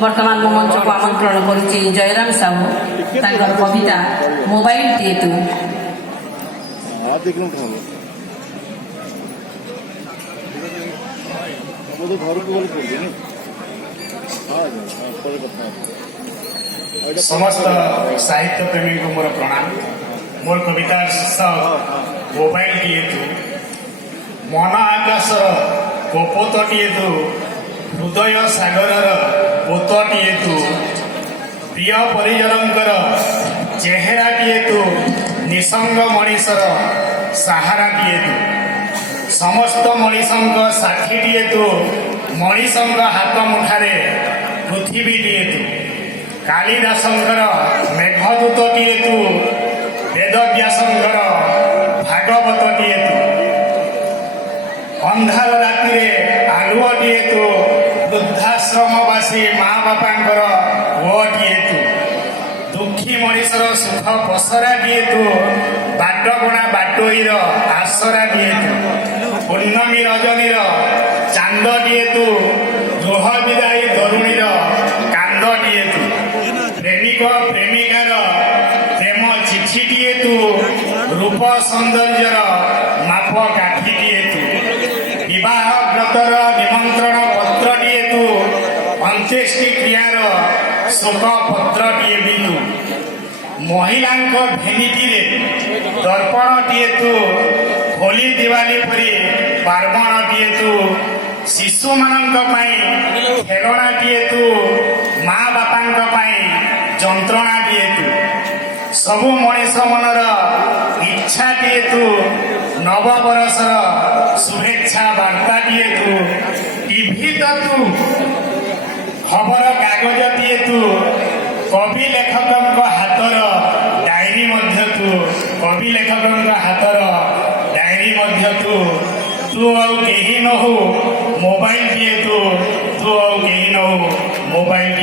बर्तमान मो मंच को आमंत्रण करुच्ची जयराम साहू तांकर कविता मोबाइल टीए तू। समस्त साहित्य प्रेमी को मोर प्रणाम। मोर कविता शीर्षक मोबाइल टीए तू। मन आकाशर गोपोतटीए तू, हृदय सागरर पोतटीए तू, प्रिय परिजनंकर चेहराटीए तू, निसंग मनीषर सहाराटीए तू, समस्त मनीषंक साथीटीए तू, मनीषंक हाथ मुठारे पृथ्वीटीए तू, कालिदासंकर मेघदूतटीए तू, वेदव्यासंकर भागवतटीए तू, अंधार राति आलुअटीए तू, वृद्धाश्रमवासी माँ बापांकर ओटीए तू, दुखी मनीषर सुख पसराटीए तू, बाटगणा बाटोईर आसराटीए तू, पूर्णमी रजनीर चांदटीए तू, गृह विदायी तरुणीर कांदटीए तू, प्रेमिक प्रेमिकार प्रेम चिठीटीए तू, रूप सौंदर्यर माप काठीटीए तू, विवाह व्रतर निमंत्रण पत्रटीए तू, अंत्येष्टि क्रियार शोक पत्रटीए भी तू, महिलांक भेनिटी दर्पणटीए तू, होली दिवाली परी पार्वणटीए तू, शिशु मानक पाई खेलनाटीए तू, माँ बापांक पाई जंत्रणाटीए तू, सबु मनीष मनर इच्छाटीए तू, नवबरसर शुभेच्छा वार्ताटीए तू, टीवी तो तू, खबर कागजटीए तू, कवि लेखक हाथर डायरी मध्य तू, कवि लेखक हाथर डायरी मध्य तू, तू आउ केही नहु मोबाइल टीए तू, तू आउ केही नहु मोबाइल